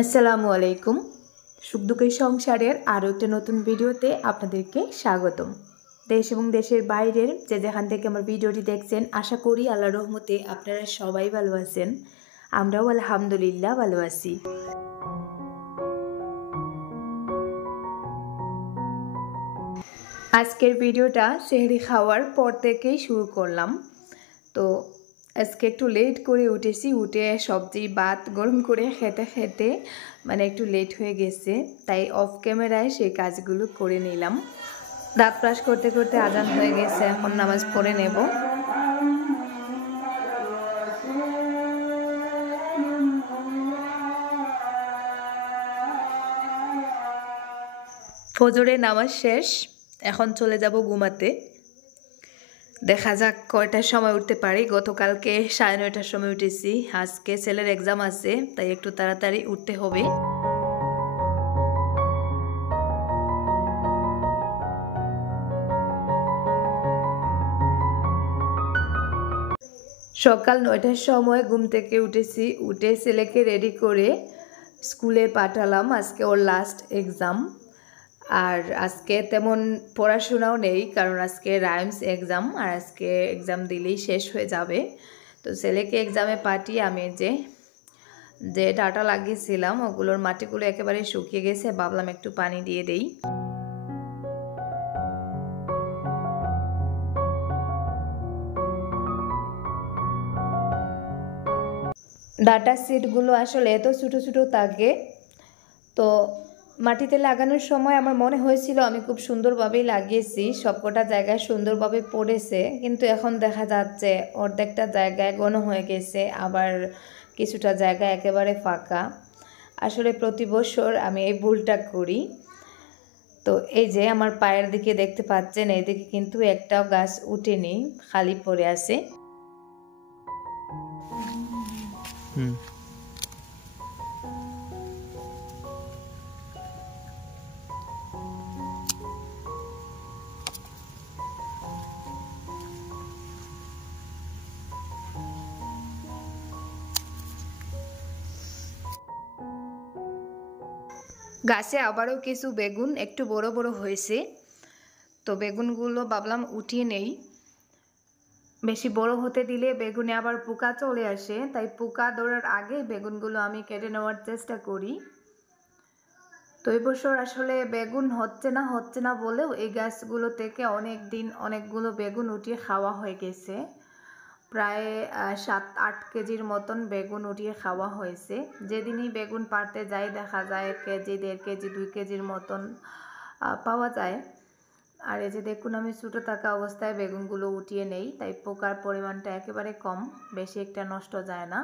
আসসালামু আলাইকুম। সুখ দুঃখের সংসারের আরও একটা নতুন ভিডিওতে আপনাদেরকে স্বাগতম। দেশ এবং দেশের বাইরের যে যেখান থেকে আমার ভিডিওটি দেখছেন, আশা করি আল্লাহর রহমতে আপনারা সবাই ভালো আছেন। আমরাও আলহামদুলিল্লাহ ভালো আছি। আজকের ভিডিওটা সেহরি খাওয়ার পর থেকেই শুরু করলাম। তো আজকে একটু লেট করে উঠেছি, উঠে সবজি ভাত গরম করে খেতে খেতে মানে একটু লেট হয়ে গেছে, তাই অফ ক্যামেরায় সেই কাজগুলো করে নিলাম। দাঁত ব্রাশ করতে করতে আজান হয়ে গেছে, এখন নামাজ পড়ে নেব। ফজরের নামাজ শেষ, এখন চলে যাব ঘুমাতে। দেখা যাক কয়টার সময় উঠতে পারি। গতকালকে 9:30টার সময় উঠেছি, আজকে ছেলের এক্সাম আছে, তাই একটু তাড়াতাড়ি উঠতে হবে। সকাল 9টার সময় ঘুম থেকে উঠেছি, উঠে ছেলেকে রেডি করে স্কুলে পাঠালাম। আজকে ওর লাস্ট এক্সাম, আর আজকে তেমন পড়াশোনাও নেই, কারণ আজকে রাইমস এক্সাম, আর আজকে এক্সাম দিলেই শেষ হয়ে যাবে। তো ছেলেকে এক্সামে পাঠিয়ে আমি যে ডাটা লাগিয়েছিলাম ওগুলোর মাটিগুলো একেবারে শুকিয়ে গেছে, ভাবলাম একটু পানি দিয়ে দেই। ডাটা সিটগুলো আসলে এত ছোটো ছোটো থাকে, তো মাটিতে লাগানোর সময় আমার মনে হয়েছিল আমি খুব সুন্দরভাবেই লাগিয়েছি, সবকটা জায়গায় সুন্দরভাবে পড়েছে, কিন্তু এখন দেখা যাচ্ছে অর্ধেকটা জায়গায় ঘন হয়ে গেছে, আবার কিছুটা জায়গায় একেবারে ফাঁকা। আসলে প্রতি বছর আমি এই ভুলটা করি। তো এই যে আমার পায়ের দিকে দেখতে পাচ্ছেন, এইদিকে কিন্তু একটাও গাছ উঠেনি, খালি পড়ে আছে। গাছে আবারও কিছু বেগুন একটু বড় বড় হয়েছে, তো বেগুনগুলো ভাবলাম উঠিয়ে নেই। বেশি বড় হতে দিলে বেগুনে আবার পোকা চলে আসে, তাই পোকা ধরার আগে বেগুনগুলো আমি কেটে নেওয়ার চেষ্টা করি। তো এই বছর আসলে বেগুন হচ্ছে না বলেও এই গাছগুলো থেকে অনেকগুলো বেগুন উঠিয়ে খাওয়া হয়ে গেছে। প্রায় 7-8 কেজির মতন বেগুন উঠিয়ে খাওয়া হয়েছে। যেদিনই বেগুন পাড়তে যাই দেখা যায় 1 কেজি, 1.5 কেজি, 2 কেজির মতন পাওয়া যায়। আর এই যে দেখুন, আমি ছোটো থাকা অবস্থায় বেগুনগুলো উঠিয়ে নেই, তাই পোকার পরিমাণটা একেবারে কম, বেশি একটা নষ্ট যায় না।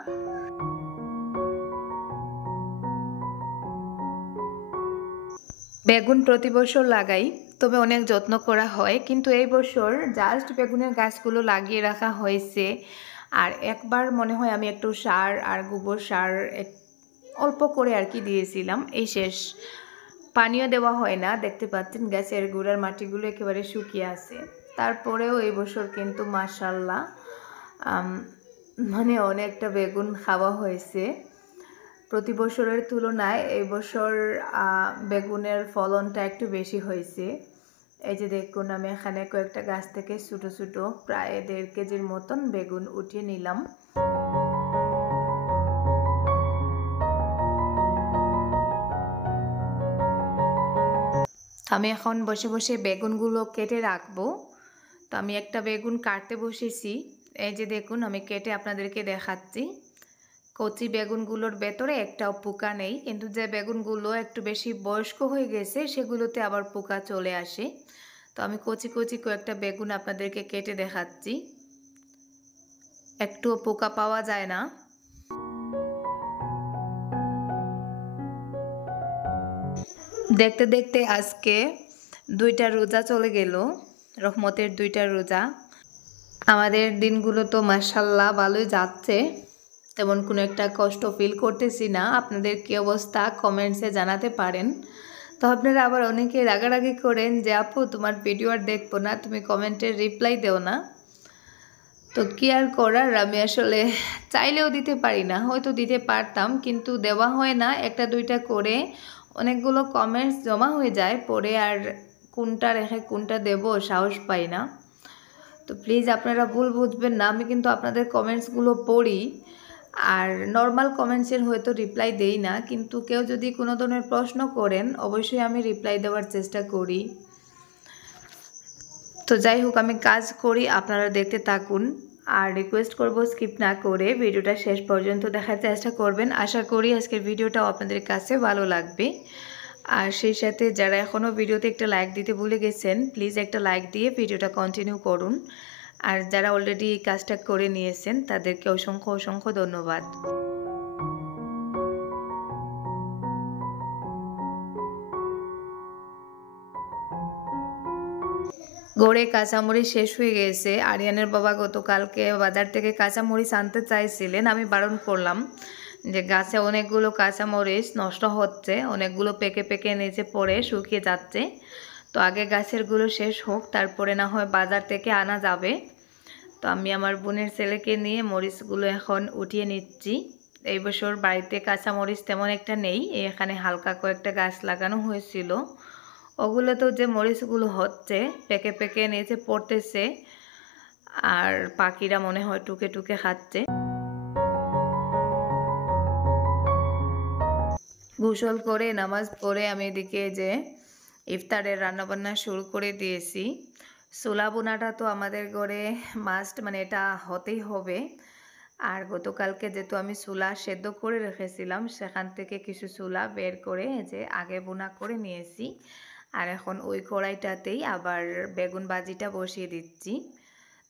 বেগুন প্রতি বছর লাগাই, তবে অনেক যত্ন করা হয়, কিন্তু এই বছর জাস্ট বেগুনের গাছগুলো লাগিয়ে রাখা হয়েছে। আর একবার মনে হয় আমি একটু সার আর গোবর সার অল্প করে আর কি দিয়েছিলাম, এই শেষ। পানিও দেওয়া হয় না, দেখতে পাচ্ছেন গাছের গোড়ার মাটিগুলো একেবারে শুকিয়ে আছে। তারপরেও এই বছর কিন্তু মাশাআল্লাহ মানে অনেকটা বেগুন খাওয়া হয়েছে। প্রতি বছরের তুলনায় এই বছর বেগুনের ফলনটা একটু বেশি হয়েছে। এই যে দেখুন, আমি এখানে কয়েকটা গাছ থেকে ছোটো ছোটো প্রায় 1.5 কেজির মতন বেগুন উঠিয়ে নিলাম। আমি এখন বসে বসে বেগুনগুলো কেটে রাখবো। তো আমি একটা বেগুন কাটতে বসেছি, এই যে দেখুন আমি কেটে আপনাদেরকে দেখাচ্ছি। কচি বেগুনগুলোর ভেতরে একটাও পোকা নেই, কিন্তু যে বেগুনগুলো একটু বেশি বয়স্ক হয়ে গেছে সেগুলোতে আবার পোকা চলে আসে। তো আমি কচি কচি কয়েকটা বেগুন আপনাদেরকে কেটে দেখাচ্ছি, একটুও পোকা পাওয়া যায় না। দেখতে দেখতে আজকে 2টা রোজা চলে গেল, রহমতের 2টা রোজা। আমাদের দিনগুলো তো মাশাআল্লাহ ভালোই যাচ্ছে, তেমন কোনো একটা কষ্ট ফিল করতেছি না। আপনাদের কী অবস্থা কমেন্টসে জানাতে পারেন। তো আপনারা আবার অনেকে রাগারাগি করেন যে আপু তোমার ভিডিও আর দেখবো না, তুমি কমেন্টের রিপ্লাই দেও না। তো কি আর করার, আমি আসলে চাইলেও দিতে পারি না, হয়তো দিতে পারতাম কিন্তু দেওয়া হয় না, একটা দুইটা করে অনেকগুলো কমেন্টস জমা হয়ে যায়, পরে আর কোনটা রেখে কোনটা দেব সাহস পাই না। তো প্লিজ আপনারা ভুল বুঝবেন না, আমি কিন্তু আপনাদের কমেন্টসগুলো পড়ি, আর নর্মাল কমেন্টসের হয়তো রিপ্লাই দেই না, কিন্তু কেউ যদি কোনো ধরনের প্রশ্ন করেন অবশ্যই আমি রিপ্লাই দেওয়ার চেষ্টা করি। তো যাই হোক, আমি কাজ করি, আপনারা দেখতে থাকুন, আর রিকোয়েস্ট করব স্কিপ না করে ভিডিওটা শেষ পর্যন্ত দেখার চেষ্টা করবেন। আশা করি আজকের ভিডিওটা আপনাদের কাছে ভালো লাগবে। আর সেই সাথে যারা এখনও ভিডিওতে একটা লাইক দিতে ভুলে গেছেন, প্লিজ একটা লাইক দিয়ে ভিডিওটা কন্টিনিউ করুন। আর যারা অলরেডি এই কাজটা করে নিয়েছেন তাদেরকে অসংখ্য অসংখ্য ধন্যবাদ। গড়ে কাঁচামরিচ শেষ হয়ে গেছে। আরিয়ানের বাবা গতকালকে বাজার থেকে কাঁচামরিচ আনতে চাইছিলেন, আমি বারণ করলাম যে গাছে অনেকগুলো কাঁচামরিচ নষ্ট হচ্ছে, অনেকগুলো পেকে পেকে নিচে পড়ে শুকিয়ে যাচ্ছে, তো আগে গাছেরগুলো শেষ হোক, তারপরে না হয় বাজার থেকে আনা যাবে। তো আমি আমার বোনের ছেলেকে নিয়ে মরিচগুলো এখন উঠিয়ে নিচ্ছি। এই বছর বাড়িতে কাঁচামরিচ তেমন একটা নেই, এখানে হালকা কয়েকটা গাছ লাগানো হয়েছিল, ওগুলোতেও যে মরিচগুলো হচ্ছে পেকে পেকে নিচে পড়তেছে, আর পাখিরা মনে হয় টুকে টুকে খাচ্ছে। গোসল করে নামাজ পড়ে আমি এদিকে যে ইফতারের রান্নাবান্না শুরু করে দিয়েছি। ছোলা বোনাটা তো আমাদের ঘরে মাস্ট, মানে এটা হতেই হবে। আর গতকালকে যেহেতু আমি ছোলা সেদ্ধ করে রেখেছিলাম, সেখান থেকে কিছু ছোলা বের করে যে আগে বোনা করে নিয়েছি, আর এখন ওই কড়াইটাতেই আবার বেগুন ভাজিটা বসিয়ে দিচ্ছি।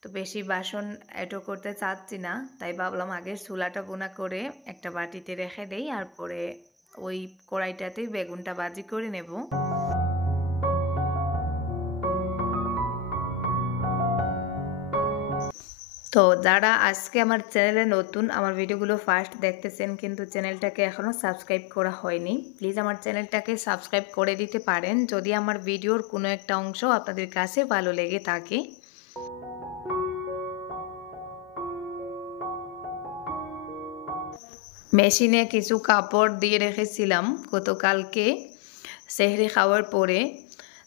তো বেশি বাসন এটো করতে চাচ্ছি না, তাই ভাবলাম আগে ছোলাটা বোনা করে একটা বাটিতে রেখে দেই, আর পরে ওই কড়াইটাতেই বেগুনটা ভাজি করে নেব। তো যারা আজকে আমার চ্যানেলে নতুন, আমার ভিডিওগুলো ফার্স্ট দেখতেছেন কিন্তু চ্যানেলটাকে এখনও সাবস্ক্রাইব করা হয়নি, প্লিজ আমার চ্যানেলটাকে সাবস্ক্রাইব করে দিতে পারেন যদি আমার ভিডিওর কোনো একটা অংশ আপনাদের কাছে ভালো লেগে থাকে। মেশিনে কিছু কাপড় দিয়ে রেখেছিলাম গতকালকে সেহরি খাওয়ার পরে,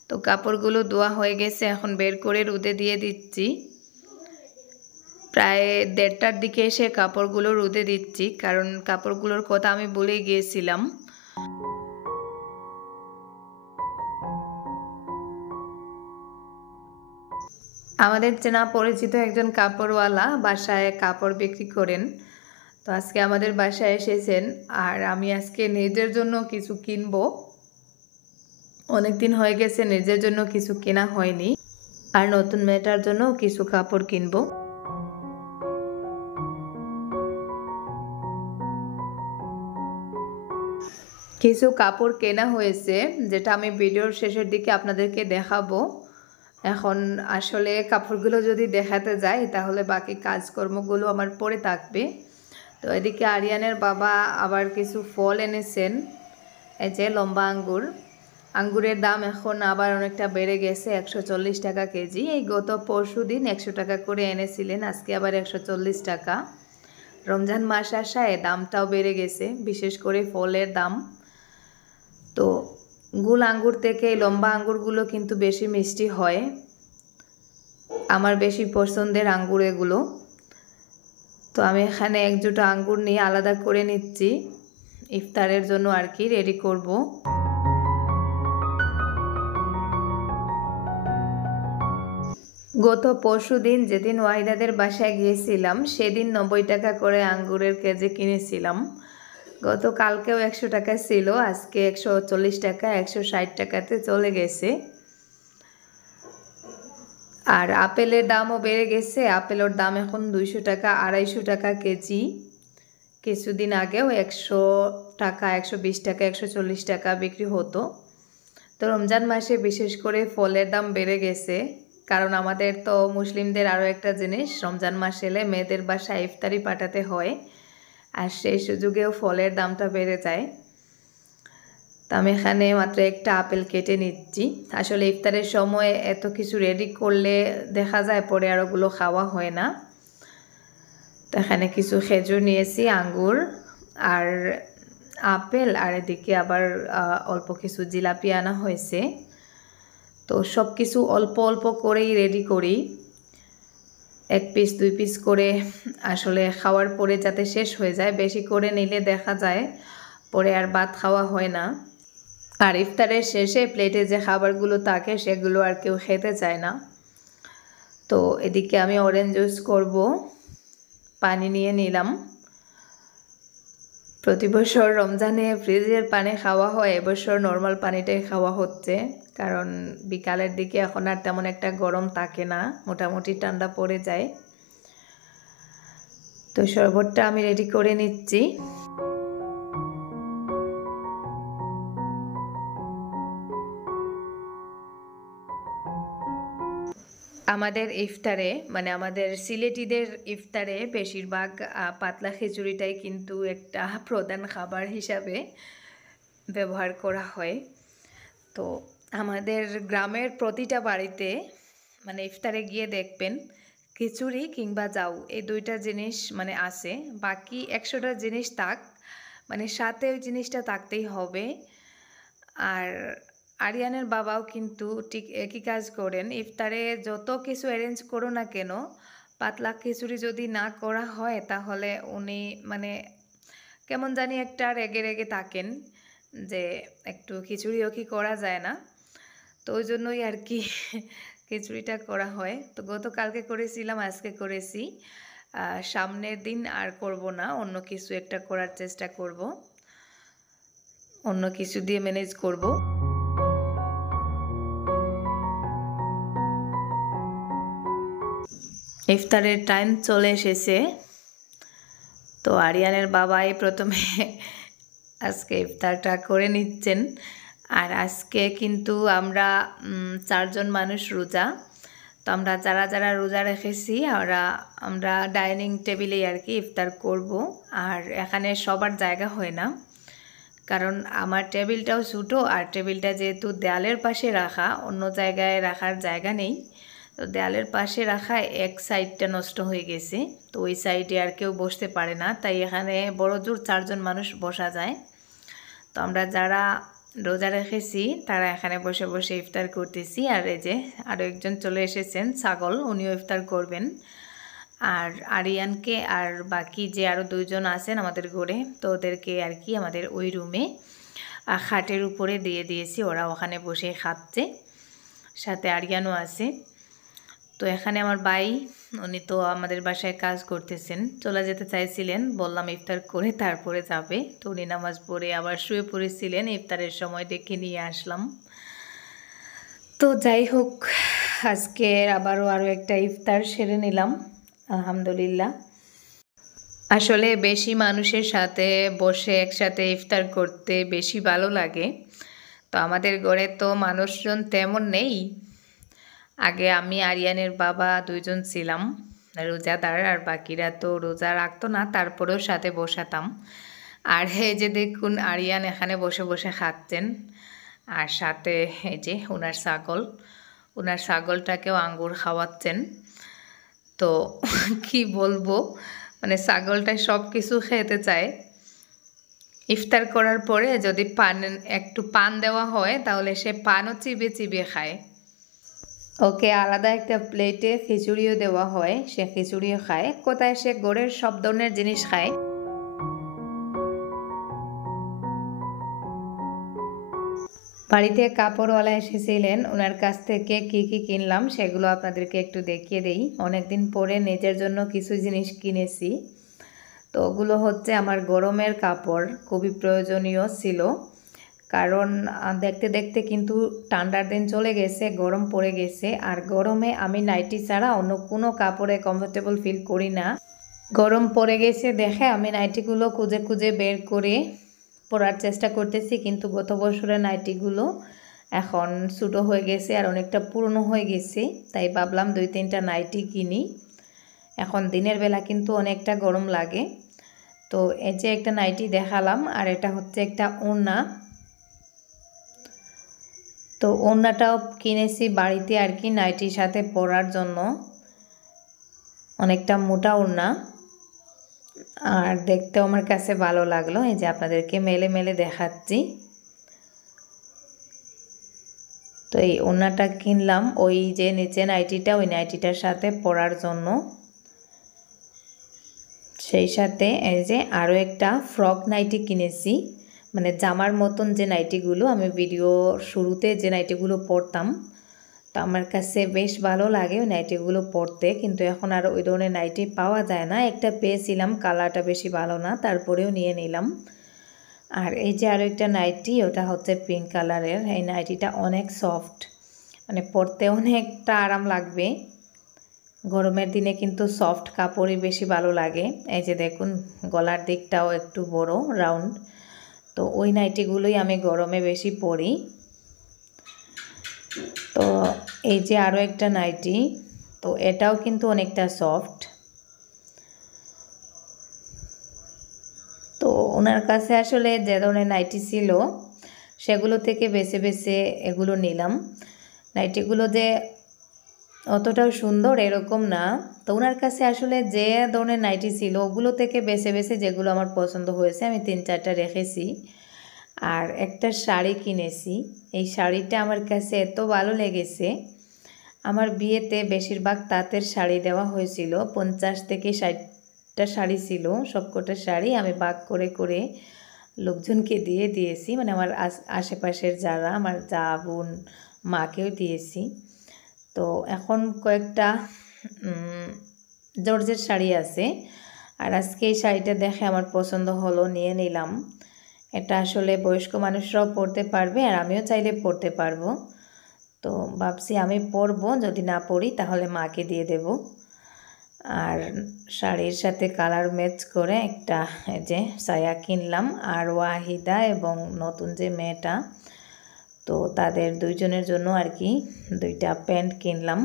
তো কাপড়গুলো ধোয়া হয়ে গেছে, এখন বের করে রোদে দিয়ে দিচ্ছি। প্রায় 1:30টার দিকে এসে কাপড়গুলো রোদে দিচ্ছি, কারণ কাপড়গুলোর কথা আমি ভুলে গিয়েছিলাম। আমাদের চেনা পরিচিত একজন কাপড়ওয়ালা বাসায় কাপড় বিক্রি করেন, তো আজকে আমাদের বাসায় এসেছেন, আর আমি আজকে নিজের জন্য কিছু কিনবো। অনেক দিন হয়ে গেছে নিজের জন্য কিছু কেনা হয়নি, আর নতুন মেয়েটার জন্য কিছু কাপড় কিনবো। কিছু কাপড় কেনা হয়েছে, যেটা আমি ভিডিওর শেষের দিকে আপনাদেরকে দেখাবো। এখন আসলে কাপড়গুলো যদি দেখাতে যাই তাহলে বাকি কাজকর্মগুলো আমার পড়ে থাকবে। তো এদিকে আরিয়ানের বাবা আবার কিছু ফল এনেছেন, এই যে লম্বা আঙ্গুর। আঙ্গুরের দাম এখন আবার অনেকটা বেড়ে গেছে, 140 টাকা কেজি। এই গত পরশু দিন 100 টাকা করে এনেছিলেন, আজকে আবার 140 টাকা। রমজান মাস আসায় দামটাও বেড়ে গেছে, বিশেষ করে ফলের দাম। তো গোল আঙ্গুর থেকে লম্বা আঙ্গুরগুলো কিন্তু বেশি মিষ্টি হয়, আমার বেশি পছন্দের আঙ্গুর এগুলো। তো আমি এখানে এক জোড়া আঙ্গুর নিয়ে আলাদা করে নিচ্ছি, ইফতারের জন্য আর কি রেডি করব। গত পরশু দিন যেদিন ওয়াহিদাদের বাসায় গিয়েছিলাম সেদিন 90 টাকা করে আঙ্গুরের কেজি কিনেছিলাম। গতকালকেও 100 টাকা ছিল, আজকে 140 টাকা, 160 টাকাতে চলে গেছে। আর আপেলের দামও বেড়ে গেছে, আপেলের দাম এখন 200 টাকা, 250 টাকা কেজি। কিছুদিন আগেও 100 টাকা, 120 টাকা, 140 টাকা বিক্রি হতো। তো রমজান মাসে বিশেষ করে ফলের দাম বেড়ে গেছে, কারণ আমাদের তো মুসলিমদের আরও একটা জিনিস, রমজান মাস এলে মেয়েদের বাসায় ইফতারি পাঠাতে হয়, আর সেই সুযোগেও ফলের দামটা বেড়ে যায়। তো আমি এখানে মাত্র একটা আপেল কেটে নিচ্ছি। আসলে ইফতারের সময় এত কিছু রেডি করলে দেখা যায় পরে আর ওগুলো খাওয়া হয় না। তো এখানে কিছু খেজুর নিয়েছি, আঙ্গুর আর আপেল, আর এদিকে আবার অল্প কিছু জিলাপি আনা হয়েছে। তো সব কিছু অল্প অল্প করেই রেডি করি, 1 পিস 2 পিস করে, আসলে খাওয়ার পরে যাতে শেষ হয়ে যায়। বেশি করে নিলে দেখা যায় পরে আর ভাত খাওয়া হয় না, আর ইফতারের শেষে প্লেটে যে খাবারগুলো থাকে সেগুলো আর কেউ খেতে চায় না। তো এদিকে আমি অরেঞ্জ জুস করব, পানি নিয়ে নিলাম। প্রতি বছর রমজানে ফ্রিজের পানি খাওয়া হয়, এবছর নর্মাল পানিটাই খাওয়া হচ্ছে, কারণ বিকালের দিকে এখন আর তেমন একটা গরম থাকে না, মোটামুটি ঠান্ডা পড়ে যায়। তো শরবতটা আমি রেডি করে নিচ্ছি। আমাদের ইফতারে, মানে আমাদের সিলেটিদের ইফতারে বেশিরভাগ পাতলা খিচুড়িটাই কিন্তু একটা প্রধান খাবার হিসাবে ব্যবহার করা হয়। তো আমাদের গ্রামের প্রতিটা বাড়িতে, মানে ইফতারে গিয়ে দেখবেন খিচুড়ি কিংবা জাউ, এই দুইটা জিনিস মানে আছে। বাকি 100টা জিনিস থাক, মানে সাথে ওই জিনিসটা থাকতেই হবে। আর আরিয়ানের বাবাও কিন্তু ঠিক একই কাজ করেন। ইফতারে যত কিছু অ্যারেঞ্জ করো না কেন, পাতলা খিচুড়ি যদি না করা হয় তাহলে উনি মানে কেমন জানি একটা রেগে রেগে থাকেন যে একটু খিচুড়িও কি করা যায় না। তো ওই জন্যই আর কি খিচুড়িটা করা হয়। তো গতকালকে করেছিলাম, আজকে করেছি। সামনের দিন আর করব না, অন্য কিছু একটা করার চেষ্টা করব, অন্য কিছু দিয়ে ম্যানেজ করব। ইফতারের টাইম চলে এসেছে। তো আরিয়ানের বাবাই প্রথমে আজকে ইফতারটা করে নিচ্ছেন। আর আজকে কিন্তু আমরা 4 জন মানুষ রোজা। তো আমরা যারা যারা রোজা রেখেছি আমরা ডাইনিং টেবিলেই আর কি ইফতার করব। আর এখানে সবার জায়গা হয় না, কারণ আমার টেবিলটাও ছোটো, আর টেবিলটা যেহেতু দেয়ালের পাশে রাখা, অন্য জায়গায় রাখার জায়গা নেই। তো দেয়ালের পাশে রাখা এক সাইডটা নষ্ট হয়ে গেছে, তো ওই সাইডে আর কেউ বসতে পারে না, তাই এখানে বড় জোর 4 জন মানুষ বসা যায়। তো আমরা যারা রোজা রেখেছি তারা এখানে বসে বসে ইফতার করতেছি। আর এই যে আরও একজন চলে এসেছেন, ছাগল, উনিও ইফতার করবেন। আর আরিয়ানকে আর বাকি যে আরও 2 জন আছেন আমাদের ঘরে, তো ওদেরকে আর কি আমাদের ওই রুমে খাটের উপরে দিয়ে দিয়েছি, ওরা ওখানে বসে খাচ্ছে, সাথে আরিয়ানও আছে। তো এখানে আমার ভাই, উনি তো আমাদের বাসায় কাজ করতেছেন, চলে যেতে চাইছিলেন, বললাম ইফতার করে তারপরে যাবে। তো উনি নামাজ পড়ে আবার শুয়ে পড়েছিলেন, ইফতারের সময় ডেকে নিয়ে আসলাম। তো যাই হোক, আজকে আরও একটা ইফতার সেরে নিলাম, আলহামদুলিল্লাহ। আসলে বেশি মানুষের সাথে বসে একসাথে ইফতার করতে বেশি ভালো লাগে। তো আমাদের ঘরে তো মানুষজন তেমন নেই। আগে আমি আরিয়ানের বাবা 2 জন ছিলাম রোজাদার, আর বাকিরা তো রোজা রাখতো না, তারপরেও সাথে বসাতাম। আর এই যে দেখুন আরিয়ান এখানে বসে বসে খাচ্ছেন, আর সাথে এই যে ওনার ছাগলটাকেও আঙ্গুর খাওয়াচ্ছেন। তো কি বলবো, মানে ছাগলটা সব কিছু খেতে চায়। ইফতার করার পরে যদি একটু পান দেওয়া হয় তাহলে সে পানও চিবিয়ে চিবিয়ে খায়। ওকে আলাদা একটা প্লেটে খিচুড়িও দেওয়া হয়, সে খিচুড়িও খায়। কোথায় সে ঘরের সব ধরনের জিনিস খায়। বাড়িতে কাপড়ওয়ালা এসেছিলেন, ওনার কাছ থেকে কি কি কিনলাম সেগুলো আপনাদেরকে একটু দেখিয়ে দেই। অনেকদিন পরে নিজের জন্য কিছু জিনিস কিনেছি। তো ওগুলো হচ্ছে আমার গরমের কাপড়, খুবই প্রয়োজনীয় ছিল, কারণ দেখতে দেখতে কিন্তু ঠান্ডার দিন চলে গেছে, গরম পড়ে গেছে। আর গরমে আমি নাইটি ছাড়া অন্য কোনো কাপড়ে কমফোর্টেবল ফিল করি না। গরম পড়ে গেছে দেখে আমি নাইটিগুলো খুঁজে খুঁজে বের করে পরার চেষ্টা করতেছি, কিন্তু গত বছরের নাইটিগুলো এখন ছোটো হয়ে গেছে আর অনেকটা পুরনো হয়ে গেছে, তাই ভাবলাম 2-3টা নাইটি কিনি। এখন দিনের বেলা কিন্তু অনেকটা গরম লাগে। তো এই যে একটা নাইটি দেখালাম, আর এটা হচ্ছে একটা ওড়না। তো ওড়নাটাও কিনেছি বাড়িতে আর কি নাইটির সাথে পরার জন্য, অনেকটা মোটা ওড়না। আর দেখতেও আমার কাছে ভালো লাগলো। এই যে আপনাদেরকে মেলে মেলে দেখাচ্ছি। তো এই ওড়নাটা কিনলাম ওই যে নিচে নাইটিটা, ওই নাইটিটার সাথে পরার জন্য। সেই সাথে এই যে আরও একটা ফ্রক নাইটি কিনেছি, মানে জামার মতন যে নাইটিগুলো আমি ভিডিও শুরুতে যে নাইটিগুলো পরতাম, তো আমার কাছে বেশ ভালো লাগে ওই নাইটিগুলো পরতে, কিন্তু এখন আর ওই ধরনের নাইটি পাওয়া যায় না। একটা পেয়েছিলাম, কালারটা বেশি ভালো না, তারপরেও নিয়ে নিলাম। আর এই যে আরও একটা নাইটি, ওটা হচ্ছে পিঙ্ক কালারের। এই নাইটিটা অনেক সফট, মানে পরতে অনেকটা আরাম লাগবে। গরমের দিনে কিন্তু সফট কাপড়ই বেশি ভালো লাগে। এই যে দেখুন গলার দিকটাও একটু বড় রাউন্ড, তো ওই নাইটিগুলোই আমি গরমে বেশি পরি। তো এই যে আরও একটা নাইটি, তো এটাও কিন্তু অনেকটা সফট। তো ওনার কাছে আসলে যে ধরনের নাইটি ছিল সেগুলো থেকে বেছে বেছে এগুলো নিলাম। নাইটিগুলো যে অতটাও সুন্দর এরকম না, তো ওনার কাছে আসলে যে ধরনের নাইটি ছিল ওগুলো থেকে বেছে বেছে যেগুলো আমার পছন্দ হয়েছে আমি 3-4টা রেখেছি। আর একটা শাড়ি কিনেছি। এই শাড়িটা আমার কাছে এত ভালো লেগেছে। আমার বিয়েতে বেশিরভাগ তাঁতের শাড়ি দেওয়া হয়েছিল, 50 থেকে 60টা শাড়ি ছিল। সবকটা শাড়ি আমি ভাগ করে করে লোকজনকে দিয়ে দিয়েছি, মানে আমার আশেপাশের যারা আমার যা বোন মাকেও দিয়েছি। তো এখন কয়েকটা জর্জের শাড়ি আছে, আর আজকে এই শাড়িটা দেখে আমার পছন্দ হলো, নিয়ে নিলাম। এটা আসলে বয়স্ক মানুষরাও পরতে পারবে, আর আমিও চাইলে পরতে পারবো। তো ভাবছি আমি পরবো, যদি না পরি তাহলে মাকে দিয়ে দেব। আর শাড়ির সাথে কালার ম্যাচ করে একটা যে সায়া কিনলাম। আর ওয়াহিদা এবং নতুন যে মেয়েটা, তো তাদের দুইজনের জন্য আর কি 2টা প্যান্ট কিনলাম।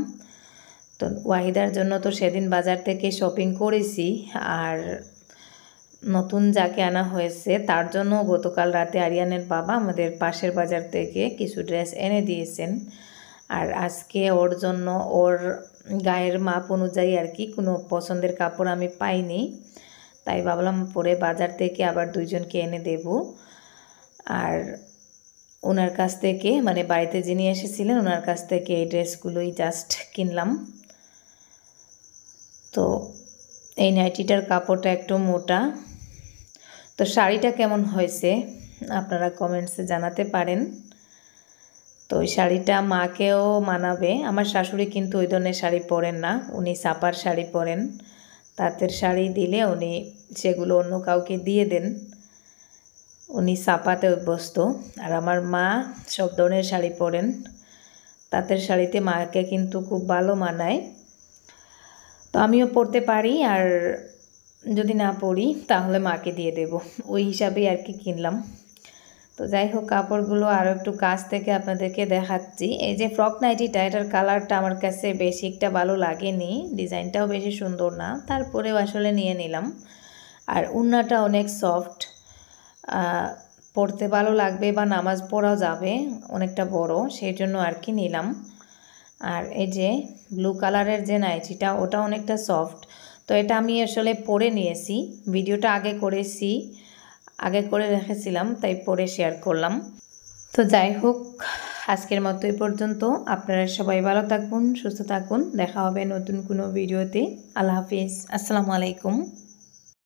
তো ওয়াহিদার জন্য তো সেদিন বাজার থেকে শপিং করেছি, আর নতুন যাকে আনা হয়েছে তার জন্য গতকাল রাতে আরিয়ানের বাবা আমাদের পাশের বাজার থেকে কিছু ড্রেস এনে দিয়েছেন। আর আজকে ওর জন্য ওর গায়ের মাপ অনুযায়ী আর কি কোনো পছন্দের কাপড় আমি পাইনি, তাই ভাবলাম পরে বাজার থেকে আবার দুইজনকে এনে দেব। আর ওনার কাছ থেকে, মানে বাড়িতে যিনি এসেছিলেন ওনার কাছ থেকে এই ড্রেসগুলোই জাস্ট কিনলাম। তো এই নাইটিটার কাপড়টা একটু মোটা। তো শাড়িটা কেমন হয়েছে আপনারা কমেন্টসে জানাতে পারেন। তো ওই শাড়িটা মাকেও মানাবে। আমার শাশুড়ি কিন্তু ওই ধরনের শাড়ি পরেন না, উনি ছাপার শাড়ি পরেন। তাঁতের শাড়ি দিলে উনি সেগুলো অন্য কাউকে দিয়ে দেন, উনি ছাপাতে অভ্যস্ত। আর আমার মা সব ধরনের শাড়ি পরেন, তাঁতের শাড়িতে মাকে কিন্তু খুব ভালো মানায়। তো আমিও পরতে পারি, আর যদি না পরি তাহলে মাকে দিয়ে দেব, ওই হিসাবেই আর কি কিনলাম। তো যাই হোক, কাপড়গুলো আরও একটু কাছ থেকে আপনাদেরকে দেখাচ্ছি। এই যে ফ্রক নাইটিটা, এটার কালারটা আমার কাছে বেশি একটা ভালো লাগেনি, ডিজাইনটাও বেশি সুন্দর না, তারপরেও আসলে নিয়ে নিলাম। আর ওড়নাটা অনেক সফট, পরতে ভালো লাগবে বা নামাজ পড়াও যাবে, অনেকটা বড়, সেই জন্য আর কি নিলাম। আর এই যে ব্লু কালারের যে নাইটিটা, ওটা অনেকটা সফট। তো এটা আমি আসলে পরে নিয়েছি, ভিডিওটা আগে করেছি, আগে করে রেখেছিলাম, তাই পরে শেয়ার করলাম। তো যাই হোক, আজকের মতো এই পর্যন্ত। আপনারা সবাই ভালো থাকুন, সুস্থ থাকুন, দেখা হবে নতুন কোনো ভিডিওতে। আল্লাহ হাফিজ, আসসালামু আলাইকুম।